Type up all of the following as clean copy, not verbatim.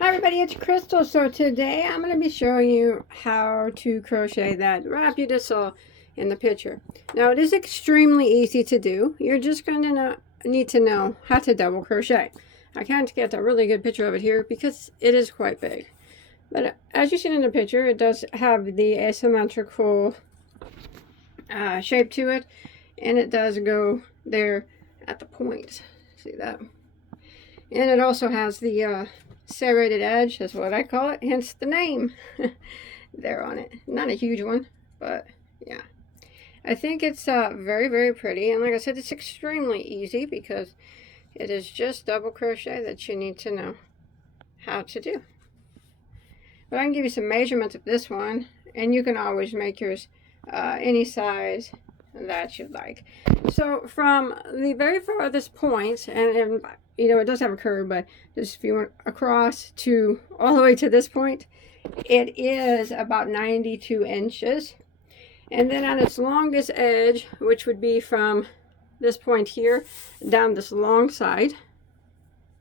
Hi everybody, it's Crystal. So today I'm going to be showing you how to crochet that wrap you just saw in the picture. Now it is extremely easy to do. You're just going to need to know how to double crochet. I can't get a really good picture of it here because it is quite big. But as you see in the picture, it does have the asymmetrical shape to it, and it does go there at the point. See that? And it also has the serrated edge, that's what I call it, hence the name there on it. Not a huge one, but yeah. I think it's very, very pretty, and like I said, it's extremely easy because it is just double crochet that you need to know how to do. But I can give you some measurements of this one, and you can always make yours any size that you'd like. So from the very farthest point, and you know, it does have a curve, but just if you went across to all the way to this point, it is about 92 inches. And then on its longest edge, which would be from this point here down this long side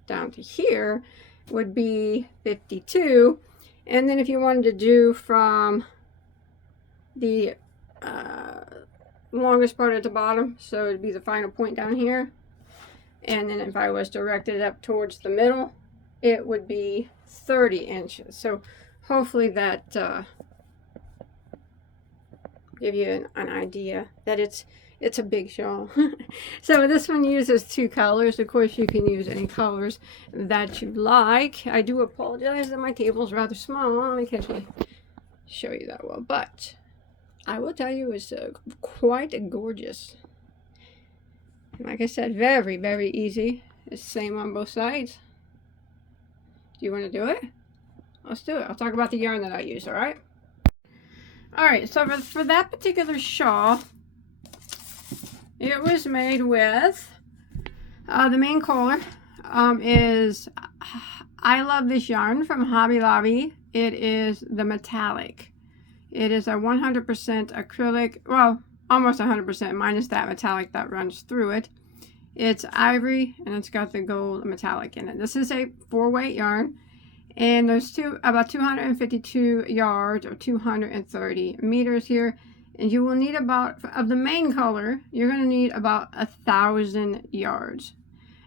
down to here, would be 52. And then if you wanted to do from the longest part at the bottom, so it'd be the final point down here, and then if I was directed up towards the middle, it would be 30 inches. So hopefully that give you an idea that it's a big shawl. So this one uses 2 colors. Of course, you can use any colors that you like. I do apologize that my table is rather small. I can't really show you that well, but I will tell you it's quite gorgeous. Like I said, very, very easy. It's the same on both sides. Do you want to do it? Let's do it. I'll talk about the yarn that I use, alright? Alright, so for that particular shawl, it was made with the main color is I Love This Yarn from Hobby Lobby. It is the metallic. It is a 100% acrylic, well, almost 100% minus that metallic that runs through it. It's ivory and it's got the gold metallic in it. This is a 4-weight yarn, and there's about 252 yards or 230 meters here. And you will need about, of the main color, you're going to need about 1,000 yards.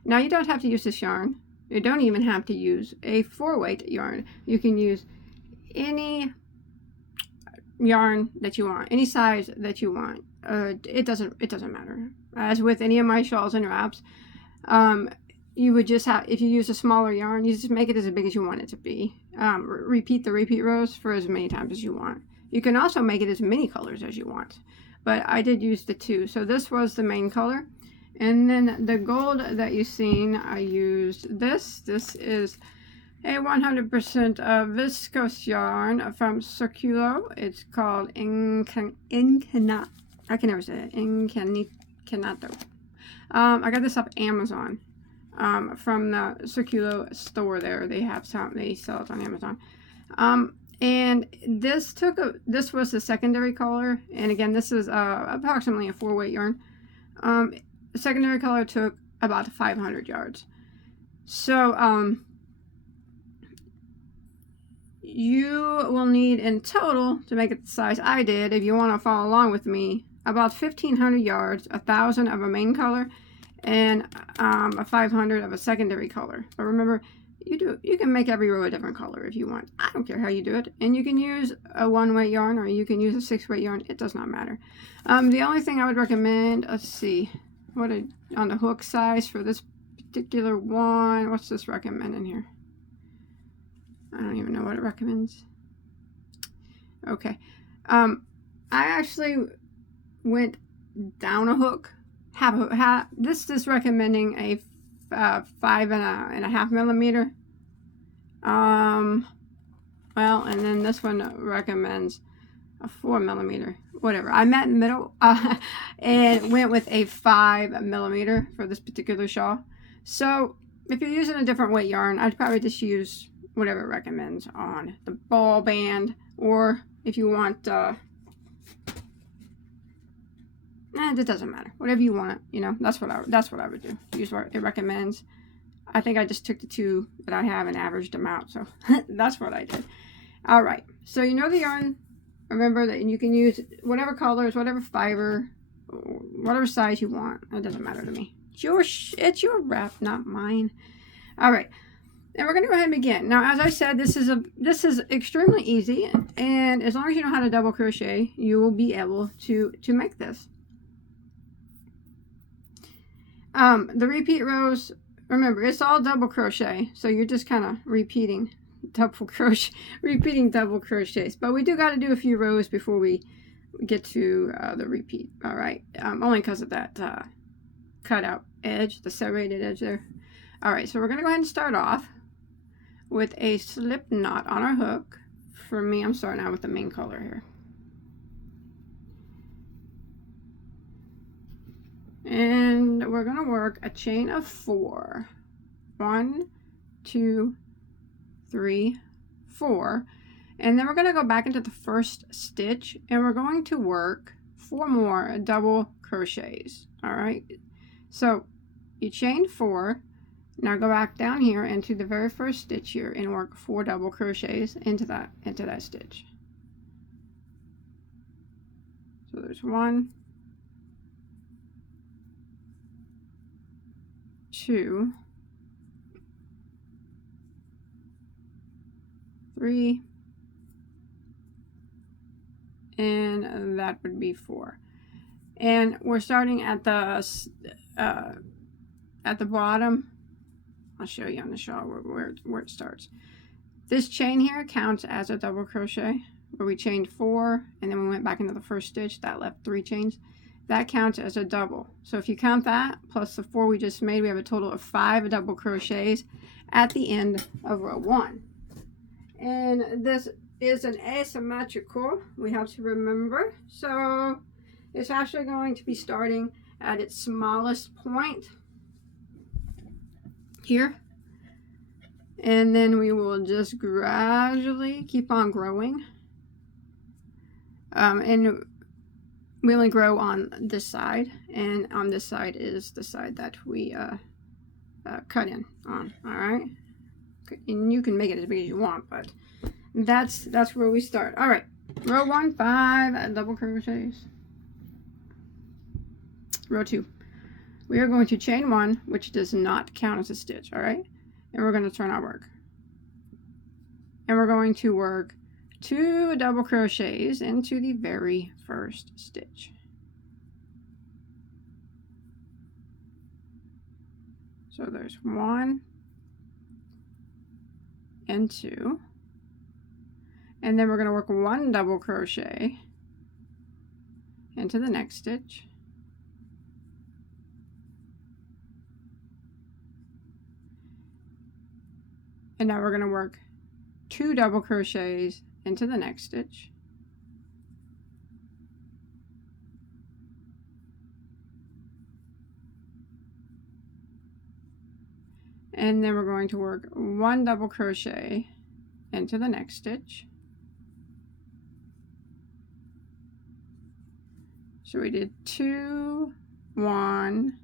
Now you don't have to use this yarn. You don't even have to use a 4-weight yarn. You can use any yarn that you want, any size that you want. It doesn't matter. As with any of my shawls and wraps, you would just have, if you use a smaller yarn, you just make it as big as you want it to be. Repeat the repeat rows for as many times as you want. You can also make it as many colors as you want, but I did use the 2. So this was the main color, and then the gold that you've seen, I used this. This is a 100% viscose yarn from Circulo. It's called Incanato. I can never say it. Incanato. I got this off Amazon from the Circulo store there. They have some. They sell it on Amazon. And this was the secondary color. And again, this is approximately a 4-weight yarn. The secondary color took about 500 yards. So you will need in total, to make it the size I did, if you want to follow along with me, about 1,500 yards, 1,000 of a main color, and a 500 of a secondary color. But remember, you can make every row a different color if you want. I don't care how you do it. And you can use a 1-weight yarn or you can use a 6-weight yarn. It does not matter. The only thing I would recommend, let's see, on the hook size for this particular one, what's this recommend in here? I don't even know what it recommends. Okay. I actually went down a hook. This is recommending a 5.5 millimeter. Well, and then this one recommends a 4 millimeter. Whatever. I met in the middle and went with a 5 millimeter for this particular shawl. So if you're using a different weight yarn, I'd probably just use whatever it recommends on the ball band, or if you want it doesn't matter, whatever you want, you know. That's what I would do. Use what it recommends. I think I just took the 2 that I have and averaged them out. So that's what I did. All right. So you know the yarn. Remember that you can use whatever colors, whatever fiber, whatever size you want. It doesn't matter to me. It's your wrap, not mine. All right. And we're going to go ahead and begin. Now, as I said, this is extremely easy, and as long as you know how to double crochet, you will be able to make this. The repeat rows, remember, it's all double crochet, so you're just kind of repeating double crochets. But we do got to do a few rows before we get to the repeat. All right, only because of that cutout edge, the serrated edge there. All right, so we're going to go ahead and start off with a slip knot on our hook. For me, I'm starting out with the main color here. And we're going to work a chain of 4. 1, 2, 3, 4. And then we're going to go back into the first stitch and we're going to work 4 more double crochets. All right. So you chain 4. Now go back down here into the very first stitch here and work 4 double crochets into that stitch. So there's 1, 2, 3, and that would be 4. And we're starting at the bottom. I'll show you on the shawl where it starts. This chain here counts as a double crochet, where we chained 4 and then we went back into the first stitch. That left 3 chains. That counts as a double. So if you count that plus the 4 we just made, we have a total of 5 double crochets at the end of row 1. And this is an asymmetrical, we have to remember. So it's actually going to be starting at its smallest point here, and then we will just gradually keep on growing, and we only grow on this side, and on this side is the side that we cut in on. All right, and you can make it as big as you want, but that's where we start. All right, row 1, 5 double crochets. Row 2, we are going to chain 1, which does not count as a stitch. All right, and we're going to turn our work, and we're going to work 2 double crochets into the very first stitch. So there's 1 and 2, and then we're going to work 1 double crochet into the next stitch. And now we're going to work 2 double crochets into the next stitch. And then we're going to work 1 double crochet into the next stitch. So we did 2, 1,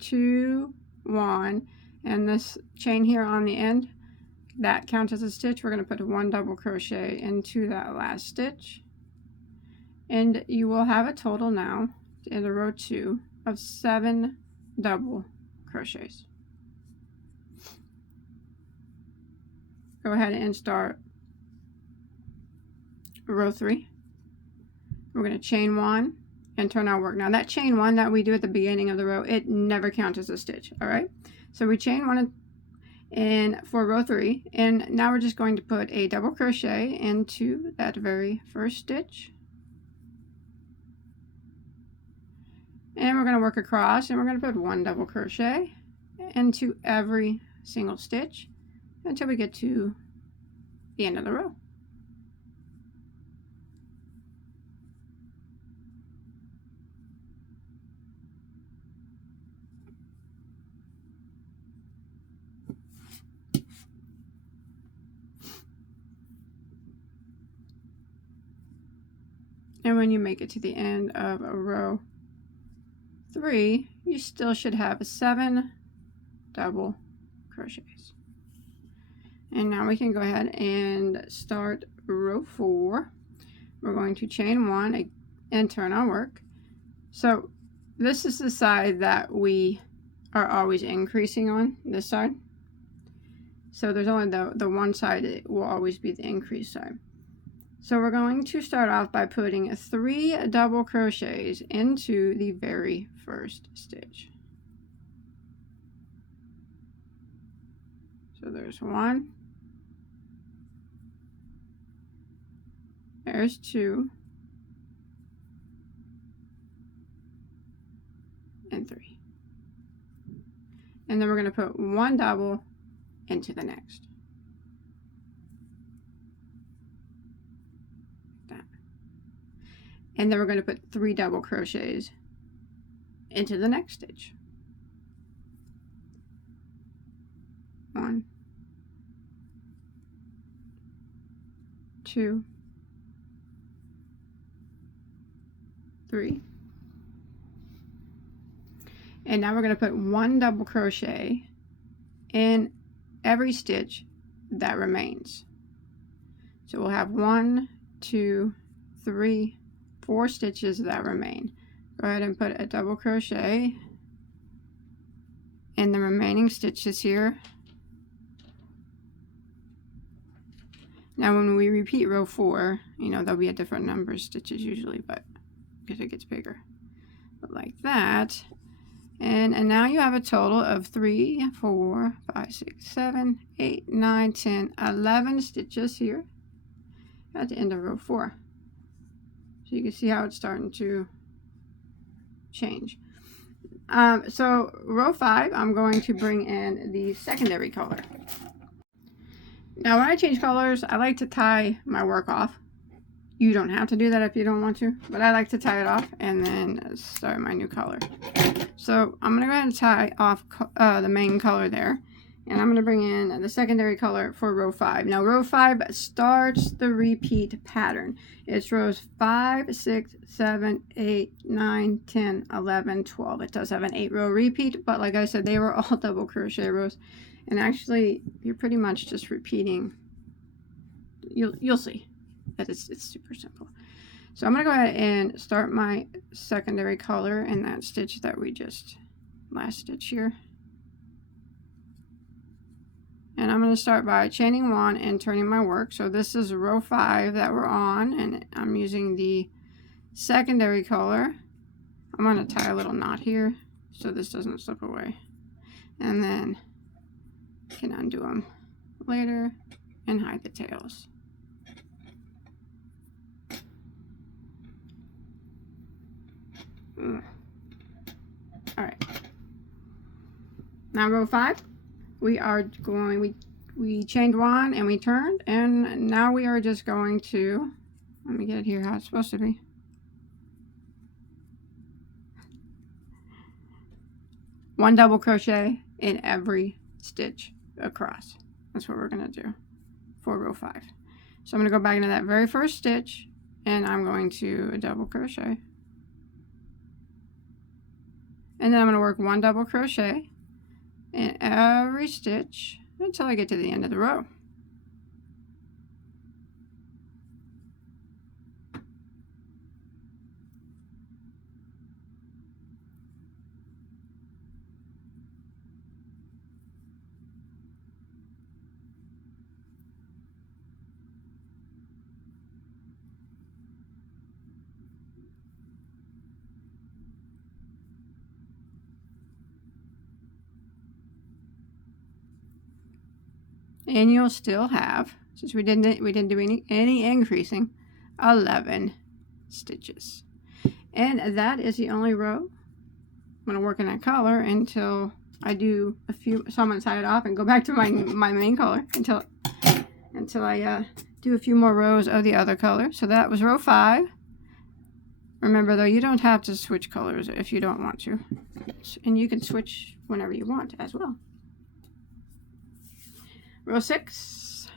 2, 1, and this chain here on the end, that counts as a stitch. We're going to put 1 double crochet into that last stitch, and you will have a total now in the row 2 of 7 double crochets. Go ahead and start row 3. We're going to chain 1 and turn our work. Now that chain 1 that we do at the beginning of the row, it never counts as a stitch. All right, so we chain 1 and for row 3, and now we're just going to put a double crochet into that very first stitch, and we're going to work across, and we're going to put 1 double crochet into every single stitch until we get to the end of the row. And when you make it to the end of a row 3, you still should have 7 double crochets. And now we can go ahead and start row 4. We're going to chain 1 and turn our work. So this is the side that we are always increasing on, this side. So there's only the one side that will always be the increase side. So we're going to start off by putting 3 double crochets into the very first stitch. So there's 1, there's 2, and 3. And then we're going to put 1 double into the next. Like that. And then we're going to put 3 double crochets into the next stitch. 1, 2, 3. And now we're going to put 1 double crochet in every stitch that remains. So we'll have 1, 2, 3, 4 stitches that remain. Go ahead and put a double crochet in the remaining stitches here. Now when we repeat row 4, you know, there'll be a different number of stitches usually, but because it gets bigger. But like that. And now you have a total of 3, 4, 5, 6, 7, 8, 9, 10, 11 stitches here at the end of row 4. So you can see how it's starting to change. So row 5, I'm going to bring in the secondary color. Now when I change colors, I like to tie my work off. You don't have to do that if you don't want to, but I like to tie it off and then start my new color. So I'm going to go ahead and tie off the main color there, and I'm going to bring in the secondary color for row 5. Now row 5 starts the repeat pattern. It's rows 5, 6, 7, 8, 9, 10, 11, 12. It does have an 8-row repeat, but like I said, they were all double crochet rows. And actually, you're pretty much just repeating. You'll see that it's super simple. So I'm going to go ahead and start my secondary color in that stitch that we just, last stitch here. And I'm going to start by chaining 1 and turning my work. So this is row 5 that we're on, and I'm using the secondary color. I'm going to tie a little knot here so this doesn't slip away. And then can undo them later and hide the tails. Alright. Now row 5, we are going, we chained 1 and we turned, and now we are just going to, let me get it here how it's supposed to be. One double crochet in every stitch across. That's what we're going to do for row 5. So I'm going to go back into that very first stitch, and I'm going to a double crochet. And then I'm going to work 1 double crochet in every stitch until I get to the end of the row. And you'll still have, since we didn't do any increasing, 11 stitches. And that is the only row. I'm going to work in that color until I do a few, so I'm going to tie it off and go back to my main color until I do a few more rows of the other color. So that was row 5. Remember though, you don't have to switch colors if you don't want to. And you can switch whenever you want as well. Row 6,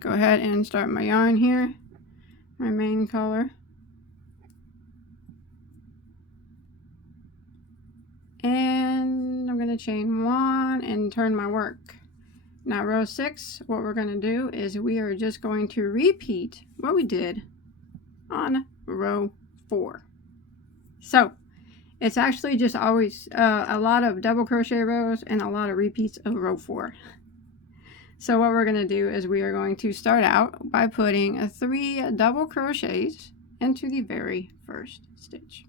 go ahead and start my yarn here, my main color. And I'm going to going to chain 1 and turn my work. Now row 6, what we're going to do is we are just going to repeat what we did on row 4. So it's actually just always a lot of double crochet rows and a lot of repeats of row 4. So what we're going to do is we are going to start out by putting 3 double crochets into the very first stitch.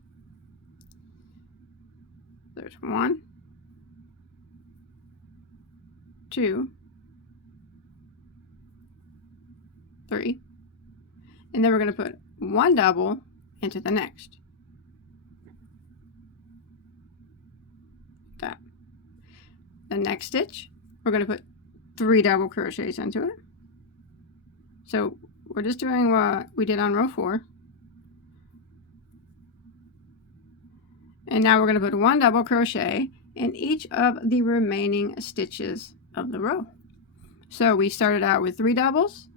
There's 1, 2, 3, and then we're going to put 1 double into the next. That. The next stitch, we're going to put 3 double crochets into it. So we're just doing what we did on row 4. And now we're going to put 1 double crochet in each of the remaining stitches of the row. So we started out with 3 doubles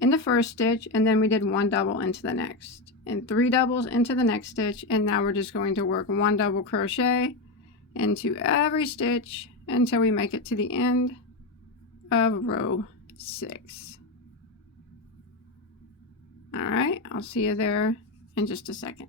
in the first stitch, and then we did 1 double into the next, and 3 doubles into the next stitch, and now we're just going to work 1 double crochet into every stitch until we make it to the end of row 6. All right, I'll see you there in just a second.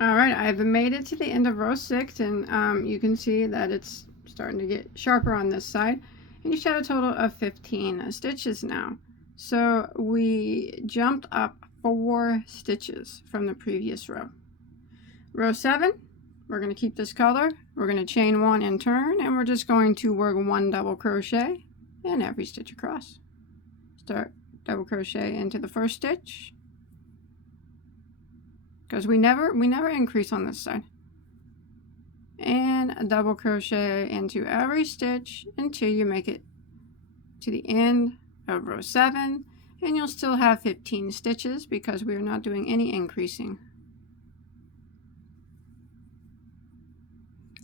All right, I've made it to the end of row 6, and you can see that it's starting to get sharper on this side, and you should have a total of 15 stitches now. So we jumped up 4 stitches from the previous row. Row 7, we're going to keep this color. We're going to chain 1 and turn, and we're just going to work 1 double crochet in every stitch across. Start double crochet into the first stitch, because we never increase on this side, and a double crochet into every stitch until you make it to the end of row 7, and you'll still have 15 stitches because we are not doing any increasing.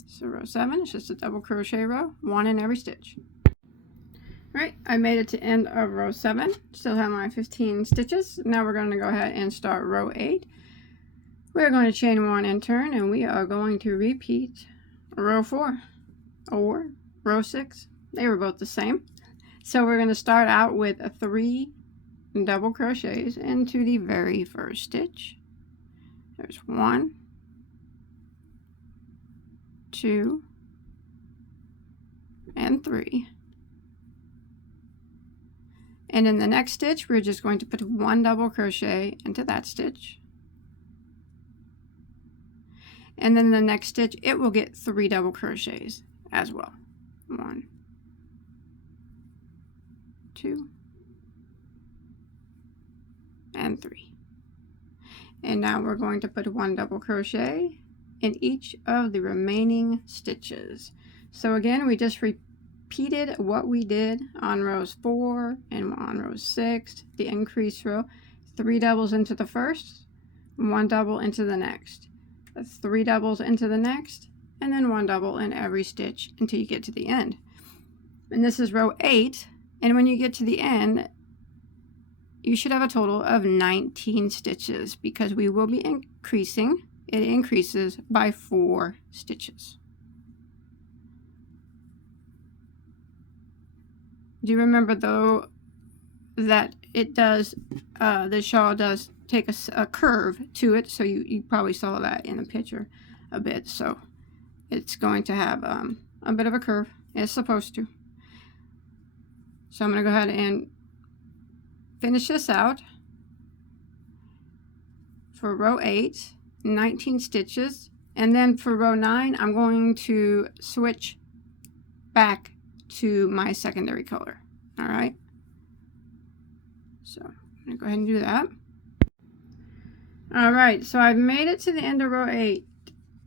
So row 7 is just a double crochet row, 1 in every stitch. Right, I made it to end of row 7, still have my 15 stitches. Now we're going to go ahead and start row 8. We're going to chain 1 and turn, and we are going to repeat row 4 or row 6. They were both the same. So we're going to start out with 3 double crochets into the very first stitch. There's 1, 2, and 3. And in the next stitch, we're just going to put 1 double crochet into that stitch. And then the next stitch, it will get 3 double crochets as well. 1, 2, and 3. And now we're going to put 1 double crochet in each of the remaining stitches. So again, we just repeated what we did on rows 4 and on row 6, the increase row. 3 doubles into the first, 1 double into the next, 3 doubles into the next, and then 1 double in every stitch until you get to the end. And this is row 8, and when you get to the end, you should have a total of 19 stitches because we will be increasing. It increases by 4 stitches. Do you remember though that it does, the shawl does take a curve to it, so you probably saw that in the picture a bit. So it's going to have a bit of a curve. It's supposed to. So I'm going to go ahead and finish this out for row 8, 19 stitches, and then for row 9 I'm going to switch back to my secondary color. All right, so I'm going to go ahead and do that. All right, so I've made it to the end of row 8,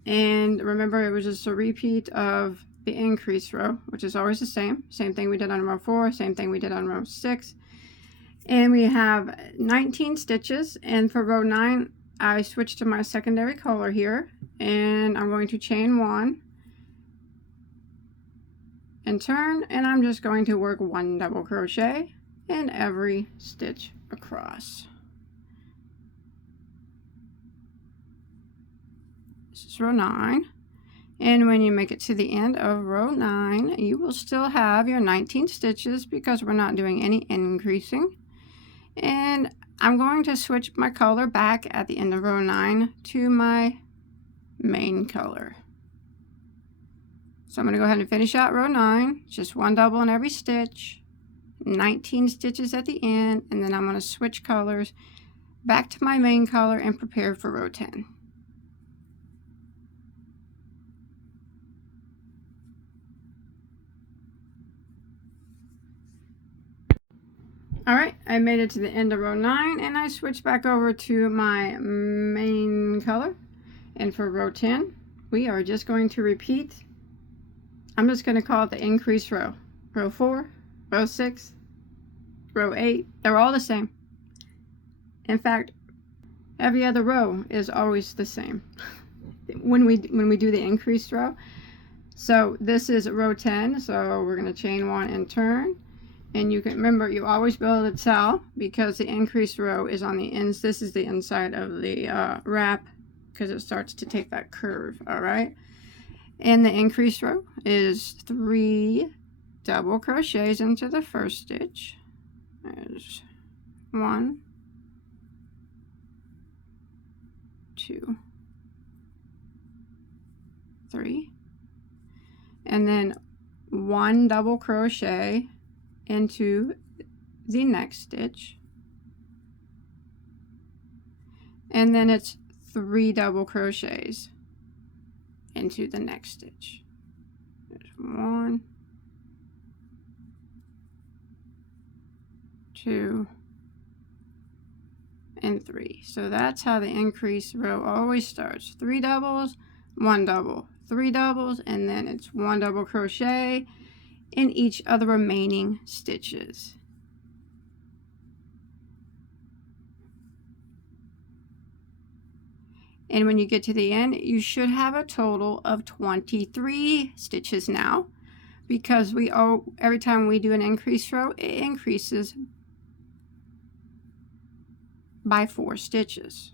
and remember it was just a repeat of the increase row, which is always the same thing we did on row 4, same thing we did on row 6, and we have 19 stitches. And for row 9 I switched to my secondary color here, and I'm going to chain 1 and turn, and I'm just going to work 1 double crochet in every stitch across. This is row 9, And when you make it to the end of row 9, you will still have your 19 stitches because we're not doing any increasing. And I'm going to switch my color back at the end of row 9 to my main color. So I'm going to go ahead and finish out row 9, just one double in every stitch, 19 stitches at the end, and then I'm going to switch colors back to my main color and prepare for row 10. Alright, I made it to the end of row 9 and I switched back over to my main color. And for row 10, we are just going to repeat. I'm just going to call it the increase row. Row 4, row 6, row 8, they're all the same. In fact, every other row is always the same when we do the increased row. So this is row 10, so we're going to chain 1 and turn. And you can remember, you always be able to tell because the increased row is on the ends. This is the inside of the wrap because it starts to take that curve. All right. And the increased row is 3 double crochets into the first stitch. There's 1, 2, 3, and then 1 double crochet into the next stitch, and then it's 3 double crochets into the next stitch. There's 1, 2, and 3. So that's how the increase row always starts. 3 doubles, 1 double, 3 doubles, and then it's 1 double crochet in each of the remaining stitches. And when you get to the end, you should have a total of 23 stitches now, because every time we do an increase row, it increases by 4 stitches.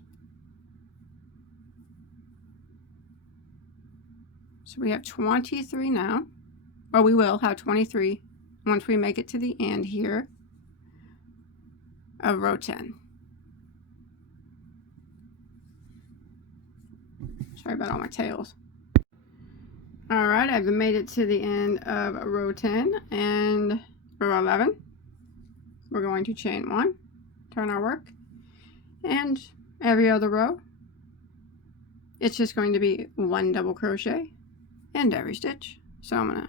So we have 23 now. Or we will have 23 once we make it to the end here of row 10. Sorry about all my tails. Alright, I've made it to the end of row 10 and row 11. We're going to chain 1, turn our work, and every other row, it's just going to be 1 double crochet in every stitch. So I'm going to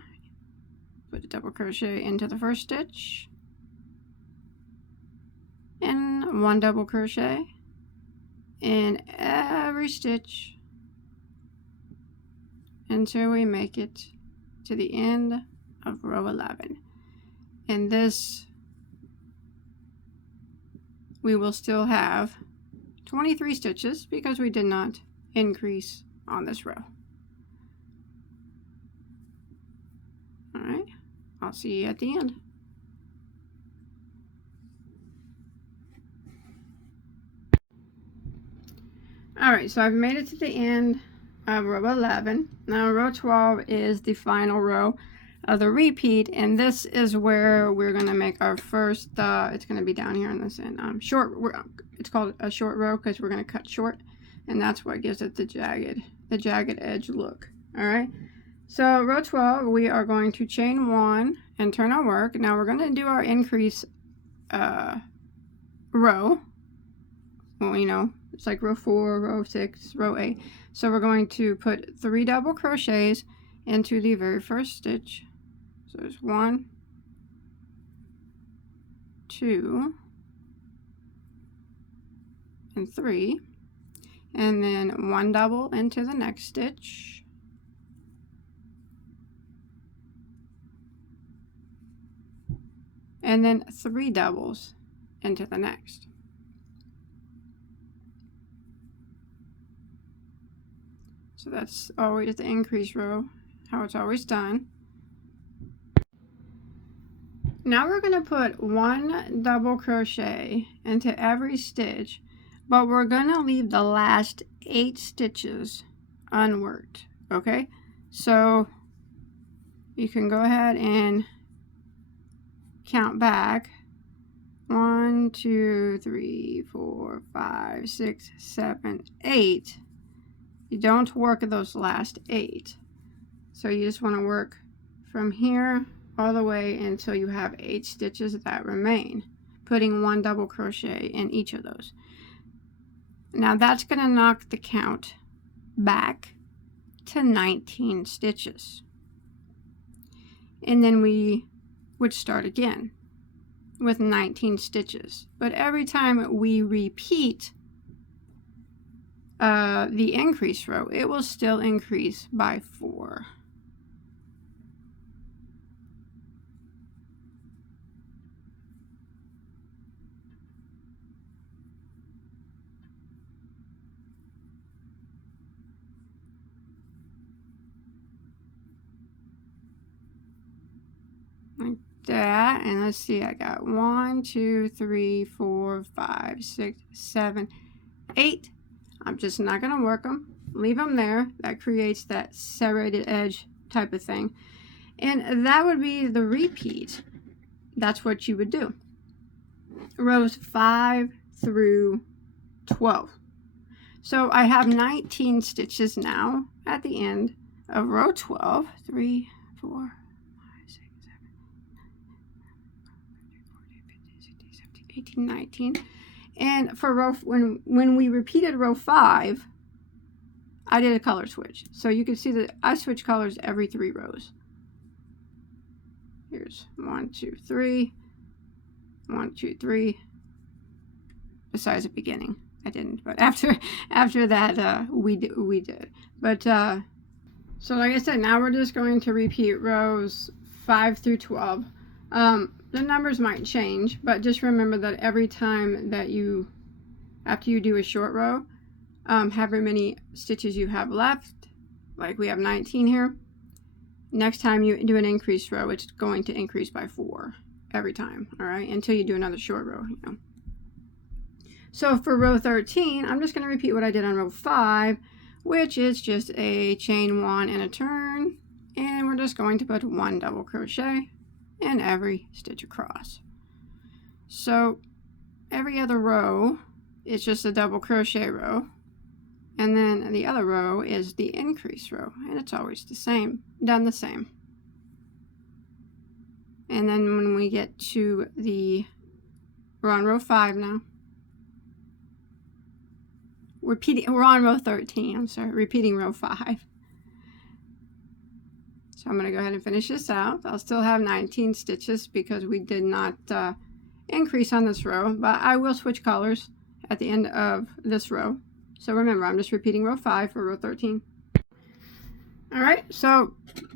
put a double crochet into the first stitch and 1 double crochet in every stitch until we make it to the end of row 11. And this, we will still have 23 stitches because we did not increase on this row. All right, I'll see you at the end. All right, so I've made it to the end of row 11. Now row 12 is the final row of the repeat, and this is where we're going to make our first, it's going to be down here on this end, it's called a short row because we're going to cut short, and that's what gives it the jagged edge look. All right. So row 12, we are going to chain 1 and turn our work. Now we're going to do our increase row. Well, you know, it's like row 4, row 6, row 8. So we're going to put 3 double crochets into the very first stitch. So there's 1, 2, and 3. And then 1 double into the next stitch. And then 3 doubles into the next. So that's always the increase row, how it's always done. Now we're going to put 1 double crochet into every stitch, but we're going to leave the last 8 stitches unworked, okay? So you can go ahead and count back 1, 2, 3, 4, 5, 6, 7, 8. You don't work those last 8. So you just want to work from here all the way until you have 8 stitches that remain, putting 1 double crochet in each of those. Now that's going to knock the count back to 19 stitches. And then we would start again with 19 stitches. But every time we repeat the increase row, it will still increase by 4. Like that. And let's see, I got 1, 2, 3, 4, 5, 6, 7, 8. I'm just not going to work them. Leave them there. That creates that serrated edge type of thing. And that would be the repeat. That's what you would do. Rows 5 through 12. So I have 19 stitches now at the end of row 12. 3, 4, 5, 6, 7, 18, 19. And for row, when we repeated row 5, I did a color switch. So you can see that I switch colors every 3 rows. Here's 1, 2, 3, 1, 2, 3. Besides the beginning, I didn't. But after that, we did. But so like I said, now we're just going to repeat rows 5 through 12. The numbers might change, but just remember that every time that after you do a short row, however many stitches you have left, like we have 19 here, next time you do an increase row, it's going to increase by 4 every time, all right, until you do another short row, you know. So for row 13, I'm just going to repeat what I did on row 5, which is just a chain 1 and a turn, and we're just going to put 1 double crochet in every stitch across. So every other row is just a double crochet row, and then the other row is the increase row, and it's always the same, done the same. And then when we get to we're on row 5 now. We're on row 13, I'm sorry, repeating row 5. So I'm going to go ahead and finish this out. I'll still have 19 stitches because we did not increase on this row, but I will switch colors at the end of this row. So remember, I'm just repeating row 5 for row 13. All right, so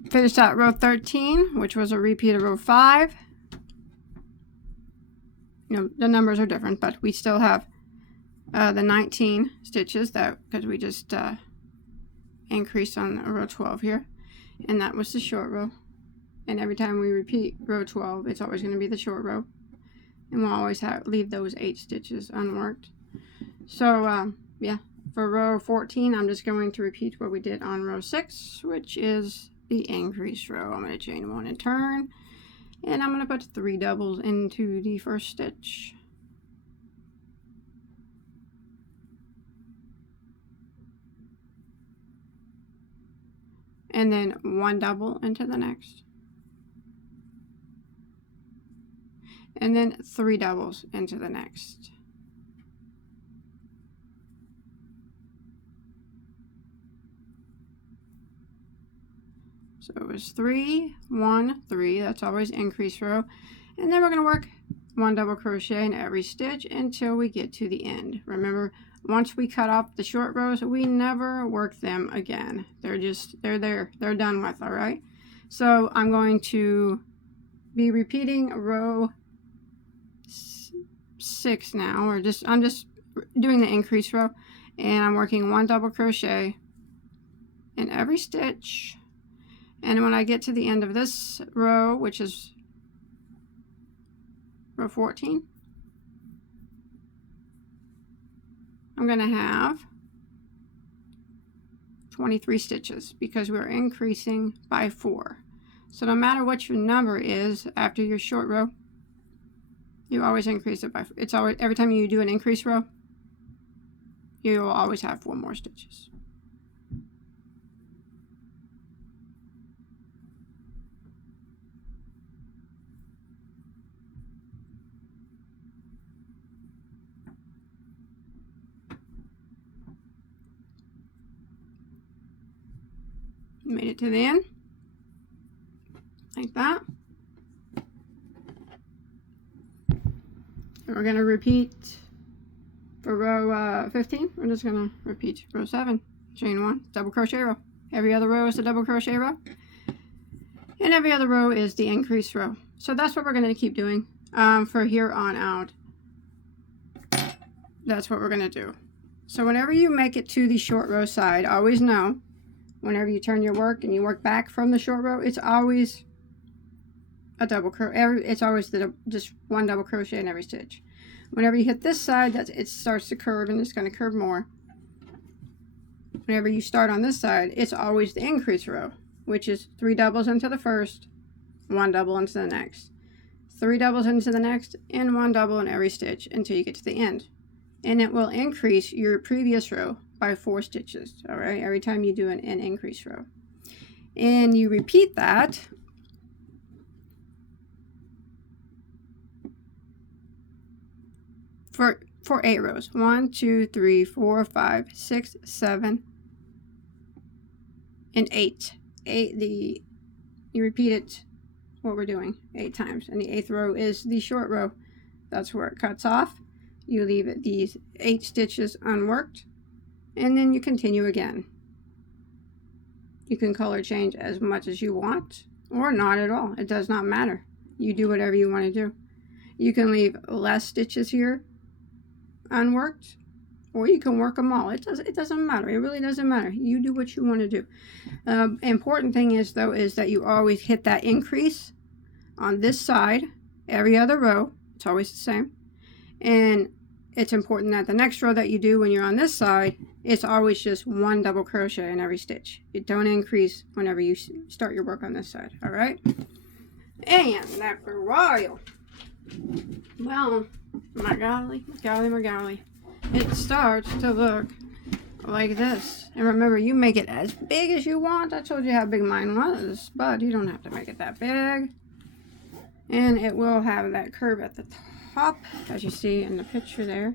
finished out row 13, which was a repeat of row 5. You know, the numbers are different, but we still have the 19 stitches because we just increased on row 12 here. And that was the short row. And every time we repeat row 12, it's always going to be the short row. And we'll always leave those 8 stitches unworked. So, yeah, for row 14, I'm just going to repeat what we did on row 6, which is the increase row. I'm going to chain 1 and turn. And I'm going to put 3 doubles into the first stitch. And then 1 double into the next. And then 3 doubles into the next. So it was 3, 1, 3. That's always increase row. And then we're going to work 1 double crochet in every stitch until we get to the end. Remember, once we cut off the short rows, we never work them again. They're there. They're done with, all right? So I'm going to be repeating row 6 now, or I'm just doing the increase row, and I'm working 1 double crochet in every stitch. And when I get to the end of this row, which is row 14, I'm going to have 23 stitches because we're increasing by 4. So no matter what your number is after your short row, you always increase it by, it's always, every time you do an increase row, you will always have 4 more stitches. Made it to the end, like that. And we're going to repeat for row 15. We're just going to repeat row 7, chain 1, double crochet row. Every other row is the double crochet row, and every other row is the increase row. So that's what we're going to keep doing for here on out. That's what we're going to do. So whenever you make it to the short row side, always know, whenever you turn your work and you work back from the short row, it's always a double crochet. It's always just one double crochet in every stitch. Whenever you hit this side, it starts to curve, and it's going to curve more. Whenever you start on this side, it's always the increase row, which is 3 doubles into the first, 1 double into the next, 3 doubles into the next, and 1 double in every stitch until you get to the end. And it will increase your previous row by 4 stitches, all right, every time you do an increase row. And you repeat that for 8 rows. 1, 2, 3, 4, 5, 6, 7, and 8. You repeat it, what we're doing, 8 times. And the 8th row is the short row. That's where it cuts off. You leave it these 8 stitches unworked, and then you continue again. You can color change as much as you want, or not at all. It does not matter. You do whatever you want to do. You can leave less stitches here unworked, or you can work them all. It doesn't matter. It really doesn't matter. You do what you want to do. Important thing is, though, is that you always hit that increase on this side every other row. It's always the same. And it's important that the next row that you do when you're on this side, it's always just 1 double crochet in every stitch. It don't increase whenever you start your work on this side, all right? And after a while, well, my golly, it starts to look like this. And remember, you make it as big as you want. I told you how big mine was, but you don't have to make it that big. And it will have that curve at the top, as you see in the picture there,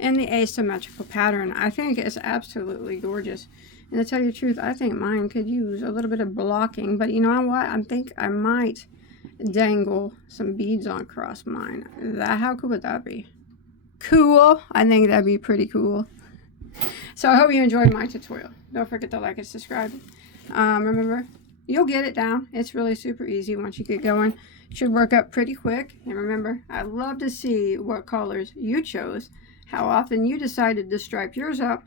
and the asymmetrical pattern. I think it's absolutely gorgeous. And to tell you the truth, I think mine could use a little bit of blocking, but you know what? I think I might dangle some beads on across mine. How cool would that be? Cool. I think that'd be pretty cool. So I hope you enjoyed my tutorial. Don't forget to like and subscribe. Remember, you'll get it down. It's really super easy once you get going. Should work up pretty quick. And remember, I'd love to see what colors you chose, how often you decided to stripe yours up.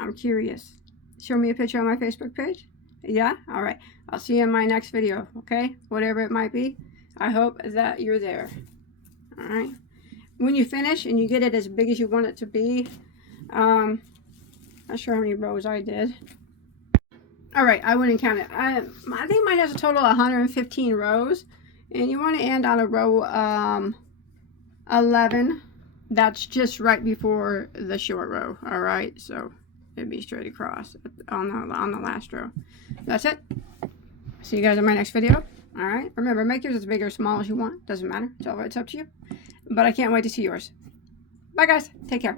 I'm curious. Show me a picture on my Facebook page. Yeah? All right. I'll see you in my next video, okay? Whatever it might be. I hope that you're there. All right. When you finish and you get it as big as you want it to be, not sure how many rows I did. All right, I wouldn't count it. I think mine has a total of 115 rows. And you want to end on a row 11. That's just right before the short row. All right, so it'd be straight across on the last row. That's it. See you guys in my next video. All right, remember, make yours as big or small as you want. Doesn't matter. It's up to you. But I can't wait to see yours. Bye, guys. Take care.